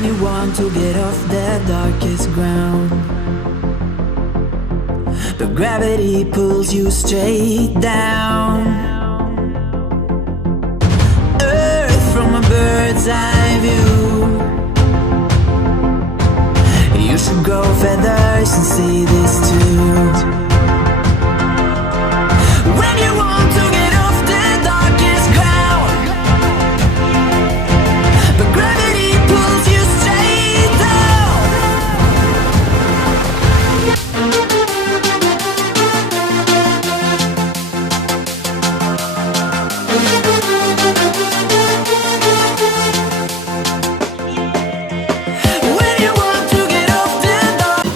When you want to get off the darkest ground, but gravity pulls you straight down. Earth from a bird's eye view. You should grow feathers and see this too. When you want to get off the darkest ground, but gravity pulls you straight down. When you want to get off the dark.